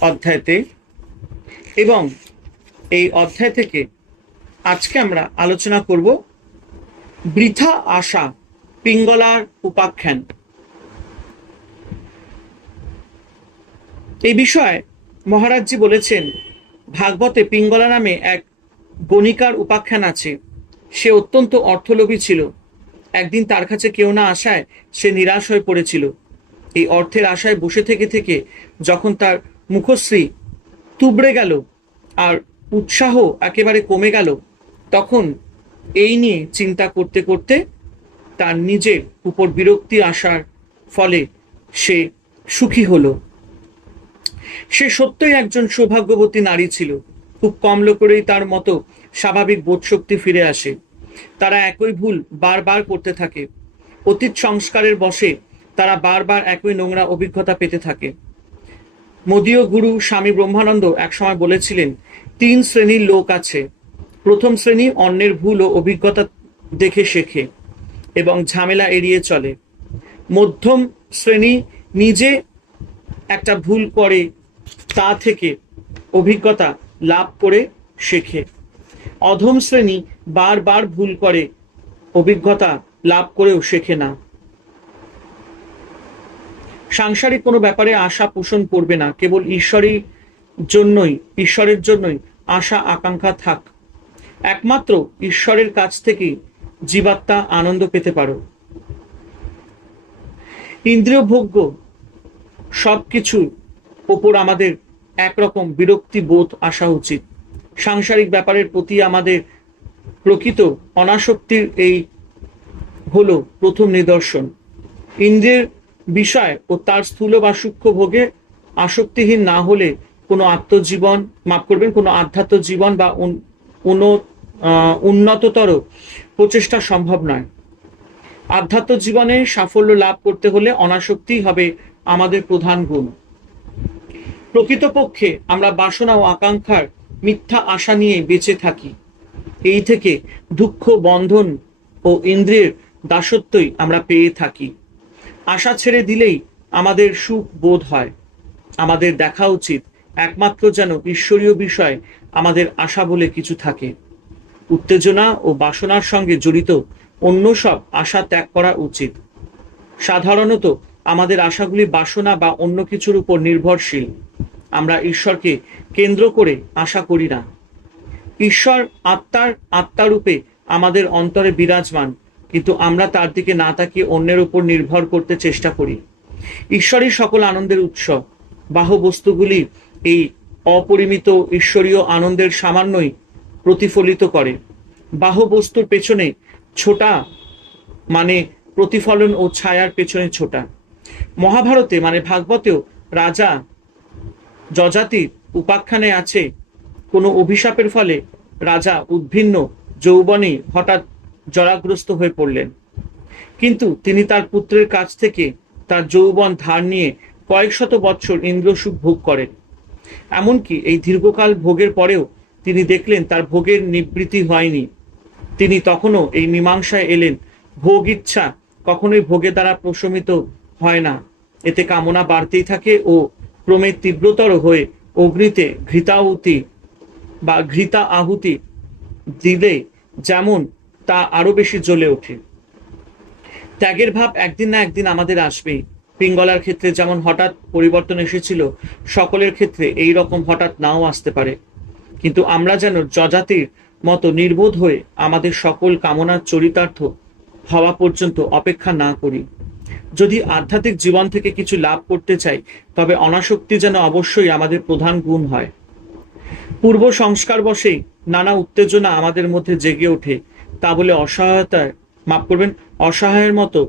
অধ্যায়তে এবং এই অধ্যায় থেকে আজকে আমরা আলোচনা করব বৃথা আশা পিঙ্গলার উপাখ্যান। এই বিষয়ে মহারাজজি বলেছেন, ভাগবতে পিঙ্গলা নামে এক গণিকার উপাখ্যান আছে। সে অত্যন্ত অর্থলোভী ছিল। একদিন তার কাছে কেউ না আসায় সে নিরাশ হয়ে পড়েছিল। এই অর্থের আশায় বসে থেকে থেকে যখন তার মুখশ্রী তুবড়ে গেল আর উৎসাহ একেবারে কমে গেল, তখন এই নিয়ে চিন্তা করতে করতে তার নিজের উপর বিরক্তি আসার ফলে সে সুখী হলো। সে সত্যই একজন সৌভাগ্যবতী নারী ছিল। খুব কম লোকেরই তার মতো স্বাভাবিক বোধশক্তি ফিরে আসে। তারা একই ভুল বারবার করতে থাকে। অতীত সংস্কারের বশে তারা বারবার একই নোংরা অভিজ্ঞতা পেতে থাকে। মোদীয় গুরু স্বামী ব্রহ্মানন্দ একসময় বলেছিলেন, তিন শ্রেণির লোক আছে। প্রথম শ্রেণি অন্যের ভুল ও অভিজ্ঞতা দেখে শেখে এবং ঝামেলা এড়িয়ে চলে। মধ্যম শ্রেণি নিজে একটা ভুল করে তা থেকে অভিজ্ঞতা লাভ করে শেখে। অধম শ্রেণি বারবার ভুল করে, অভিজ্ঞতা লাভ করেও শেখে না। সাংসারিক কোনো ব্যাপারে আশা পোষণ করবে না। কেবল ঈশ্বরই জন্যই, ঈশ্বরের জন্যই আশা আকাঙ্ক্ষা থাক। একমাত্র ঈশ্বরের কাছ থেকেই জীবাত্মা আনন্দ পেতে পারো। ইন্দ্রিয় ভোগ্য সব কিছুর ওপর আমাদের একরকম বিরক্তি বোধ আসা উচিত। সাংসারিক ব্যাপারের প্রতি আমাদের প্রকৃত অনাসক্তির এই হলো প্রথম নিদর্শন। ইন্দ্রিয়ের বিষয় ও তার স্থূল বা সূক্ষ্ম ভোগে আসক্তিহীন না হলে কোনো আত্মজীবন, মাফ করবেন, কোনো আধ্যাত্ম জীবন বা উন- উন্নততর প্রচেষ্টা সম্ভব নয়। আধ্যাত্ম জীবনে সাফল্য লাভ করতে হলে অনাসক্তি হবে আমাদের প্রধান গুণ। প্রকৃতপক্ষে আমরা বাসনা ও আকাঙ্ক্ষার মিথ্যা আশা নিয়ে বেঁচে থাকি। এই থেকে দুঃখ, বন্ধন ও ইন্দ্রিয়ের দাসত্বই আমরা পেয়ে থাকি। আশা ছেড়ে দিলেই আমাদের সুখ বোধ হয়। আমাদের দেখা উচিত একমাত্র যেন ঈশ্বরীয় বিষয় আমাদের আশা বলে কিছু থাকে। উত্তেজনা ও বাসনার সঙ্গে জড়িত অন্য সব আশা ত্যাগ করা উচিত। সাধারণত আমাদের আশাগুলি বাসনা বা অন্য কিছুর উপর নির্ভরশীল। আমরা ঈশ্বরকে কেন্দ্র করে আশা করি না। ঈশ্বর আত্মার আত্মারূপে আমাদের অন্তরে বিরাজমান। কিন্তু আমরা তার দিকে না তাকিয়ে অন্যের উপর নির্ভর করতে চেষ্টা করি। ঈশ্বরই সকল আনন্দের উৎস। বাহ বস্তুগুলি এই অপরিমিত ঈশ্বরীয় আনন্দের সামান্যই প্রতিফলিত করে। বাহ বস্তুর পেছনে ছোটা মানে প্রতিফলন ও ছায়ার পেছনে ছোটা। মহাভারতে মানে ভাগবতেও রাজা যজাতির উপাখ্যানে আছে, কোনো অভিশাপের ফলে রাজা উদ্ভিন্ন যৌবনে হঠাৎ জরাগ্রস্ত হয়ে পড়লেন। কিন্তু তিনি তার পুত্রের কাছ থেকে তার যৌবন ধার নিয়ে কয়েক শত বৎসর ইন্দ্রসুখ ভোগ করেন। এমনকি এই দীর্ঘকাল ভোগের পরেও তিনি দেখলেন তার ভোগের নিবৃত্তি হয়নি। তিনি তখনও এই মীমাংসায় এলেন, ভোগ ইচ্ছা কখনোই ভোগের দ্বারা প্রশমিত হয় না। এতে কামনা বাড়তেই থাকে ও ক্রমে তীব্রতর হয়ে অগ্নিতে ঘৃতাহুতি বা ঘৃতা আহুতি দিলে যেমন তা আরও বেশি জ্বলে ওঠে। ত্যাগের ভাব একদিন না একদিন আমাদের আসবেই। পিঙ্গলার ক্ষেত্রে যেমন হঠাৎ পরিবর্তন এসেছিল, সকলের ক্ষেত্রে এই রকম হঠাৎ নাও আসতে পারে। কিন্তু আমরা যেন যজাতির মতো নির্বোধ হয়ে আমাদের সকল কামনার চরিতার্থ হওয়া পর্যন্ত অপেক্ষা না করি। যদি আধ্যাত্মিক জীবন থেকে কিছু লাভ করতে চাই, তবে অনাসক্তি যেন অবশ্যই আমাদের প্রধান গুণ হয়। পূর্ব সংস্কার বসেই নানা উত্তেজনা আমাদের মধ্যে জেগে ওঠে তা বলে অসহায়তায় মাফ করবেন, অসহায়ের মতো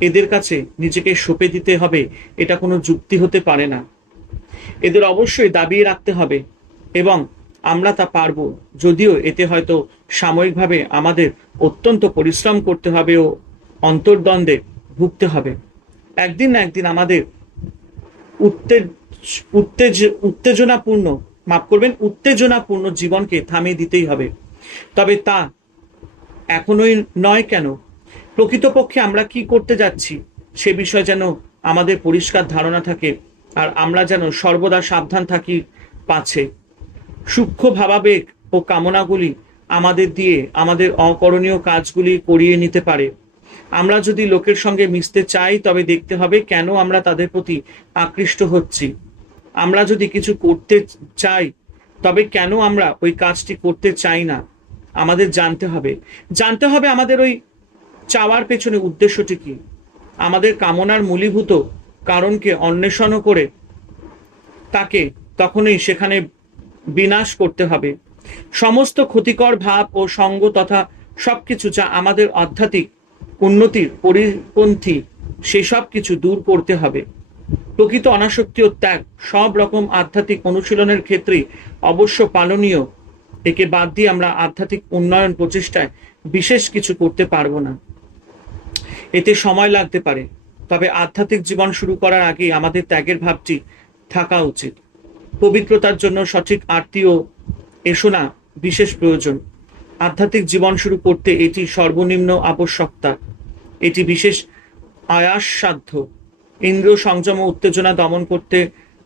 এদের কাছে নিজেকে সঁপে দিতে হবে, এটা কোনো যুক্তি হতে পারে না। এদের অবশ্যই দাবিয়ে রাখতে হবে এবং আমরা তা পারব, যদিও এতে হয়তো সাময়িকভাবে আমাদের অত্যন্ত পরিশ্রম করতে হবে ও অন্তর্দ্বন্দ্বে ভুগতে হবে। একদিন না একদিন আমাদের উত্তেজ উত্তেজ, উত্তেজনাপূর্ণ, মাফ করবেন, উত্তেজনাপূর্ণ জীবনকে থামিয়ে দিতেই হবে। তবে তা এখনোই নয় কেন? প্রকৃতপক্ষে আমরা কি করতে যাচ্ছি? সে বিষয়ে যেন আমাদের পরিষ্কার ধারণা থাকে আর আমরা যেন সর্বদা সাবধান থাকি পাছে। সূক্ষ্ম ভাবাবেগ ও কামনাগুলি আমাদের দিয়ে আমাদের অকরণীয় কাজগুলি করিয়ে নিতে পারে। আমরা যদি লোকের সঙ্গে মিশতে চাই, তবে দেখতে হবে কেন আমরা তাদের প্রতি আকৃষ্ট হচ্ছি। আমরা যদি কিছু করতে চাই, তবে কেন আমরা ওই কাজটি করতে চাই না? আমাদের জানতে হবে। জানতে হবে আমাদের ওই চাওয়ার পেছনে উদ্দেশ্যটি কি? আমাদের কামনার মূলীভূত কারণকে অন্বেষণ করে তাকে তখনই সেখানে বিনাশ করতে হবে। সমস্ত ক্ষতিকর ভাব ও সঙ্গ তথা সবকিছু যা আমাদের আধ্যাত্মিক উন্নতির পরিপন্থী সেসব কিছু দূর করতে হবে। প্রকৃত অনাসক্তি ও ত্যাগ সব রকম আধ্যাত্মিক অনুশীলনের ক্ষেত্রেই অবশ্য পালনীয় একে বাদ দিয়ে আমরা আধ্যাত্মিক উন্নয়ন প্রচেষ্টায় বিশেষ কিছু করতে পারব না। এতে সময় লাগতে পারে, তবে আধ্যাত্মিক জীবন শুরু করার আগে আমাদের ত্যাগের ভাবটি থাকা উচিত। পবিত্রতার জন্য সঠিক আরতি ও এসোনা বিশেষ প্রয়োজন। আধ্যাত্মিক জীবন শুরু করতে এটি সর্বনিম্ন আবশ্যকতা। এটি বিশেষ আয়াস সাধ্য ইন্দ্রিয় সংযম উত্তেজনা দমন করতে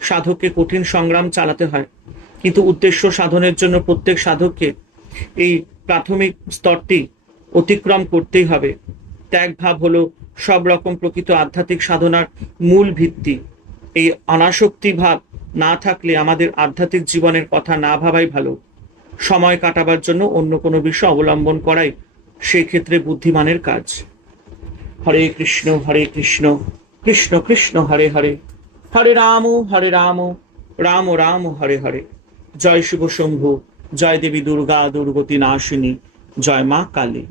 সাধককে কঠিন সংগ্রাম চালাতে হয়। কিন্তু উদ্দেশ্য সাধনের জন্য প্রত্যেক সাধককে এই প্রাথমিক স্তরটি অতিক্রম করতেই হবে। ত্যাগ ভাব হলো সব রকম প্রকৃত আধ্যাত্মিক সাধনার মূল ভিত্তি। এই অনাসক্তি ভাব না থাকলে আমাদের আধ্যাত্মিক জীবনের কথা না ভাবাই ভালো। সময় কাটাবার জন্য অন্য কোনো বিষয় অবলম্বন করাই সেই ক্ষেত্রে বুদ্ধিমানের কাজ। হরে কৃষ্ণ হরে কৃষ্ণ কৃষ্ণ কৃষ্ণ, হরে হরে। হরে রাম হরে রাম রাম রাম, হরে হরে। জয় শিব শম্ভু জয় দেবী দুর্গা দুর্গতি নাশিনী জয় মা কালী।